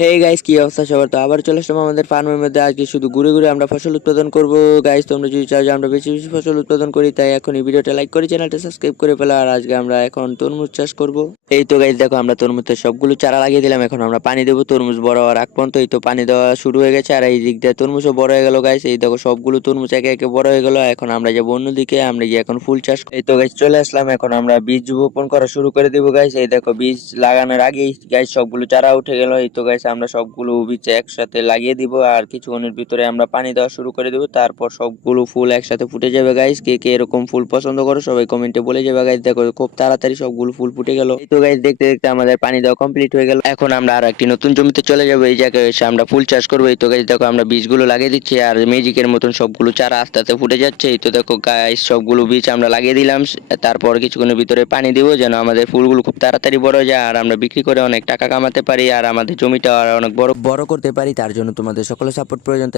Hey guys, কি অবস্থা সবার? তো আবার চলে আসলাম আমাদের ফার্মের মধ্যে। আজকে শুধু ঘুরে ঘুরে আমরা ফসল উৎপাদন করব। গাইস, তোমরা যদি চাও যে আমরা বেশি বেশি ফসল উৎপাদন করি, তাই এখন এই ভিডিওটা লাইক করে চ্যানেলটা সাবস্ক্রাইব করে ফেলো। আর আজকে আমরা এখন তরমুজ চাষ করব। এই তো গাইস, দেখো আমরা তরমুজের সবগুলো চারা লাগিয়ে দিলাম। এখন আমরা পানি দেবো তরমুজ বড় হওয়ার আগ পর্যন্ত। এই তো পানি দেওয়া শুরু হয়ে গেছে, আর এই দিক দিয়ে তরমুজও বড় হয়ে গেল। গাইস, এই দেখো সবগুলো তরমুজ একে একে বড় হয়ে গেল। এখন আমরা যাবো অন্যদিকে, আমরা গিয়ে এখন ফুল চাষ। এই তো গাইস চলে আসলাম, এখন আমরা বীজ বপন করা শুরু করে দিব। গাইস, এই দেখো বীজ লাগানোর আগেই গাইস সবগুলো চারা উঠে গেল। এই তো গাইস আমরা সবগুলো বীজ একসাথে লাগিয়ে দিব, আর কিছুক্ষণের ভিতরে আমরা পানি দেওয়া শুরু করে দিব। তারপর সবগুলো ফুল একসাথে ফুটে যাবে। গাইস, কে কে এরকম ফুল পছন্দ করো সবাই কমেন্টে বলে যাবে। গাইস দেখো খুব তাড়াতাড়ি সবগুলো ফুল ফুটে গেল। এই তো গাইস দেখতে দেখতে আমাদের পানি দেওয়া কমপ্লিট হয়ে গেল। এখন আমরা আর একটি নতুন জমিতে চলে যাবো, এই জায়গায় এসে আমরা ফুল চাষ করবো। এই তো গাইস দেখো আমরা বীজগুলো লাগিয়ে দিচ্ছি, আর ম্যাজিকের মতন সবগুলো চারা আস্তে আস্তে ফুটে যাচ্ছে। এই তো দেখো গাইস সবগুলো বীজ আমরা লাগিয়ে দিলাম। তারপর কিছুক্ষণের ভিতরে পানি দিব, যেন আমাদের ফুলগুলো খুব তাড়াতাড়ি বড় হয়ে যায়, আর আমরা বিক্রি করে অনেক টাকা কামাতে পারি, আর আমাদের জমিটা আর অনেক বড় বড় করতে পারি। তার জন্য তোমাদের সকলের সাপোর্ট প্রয়োজন।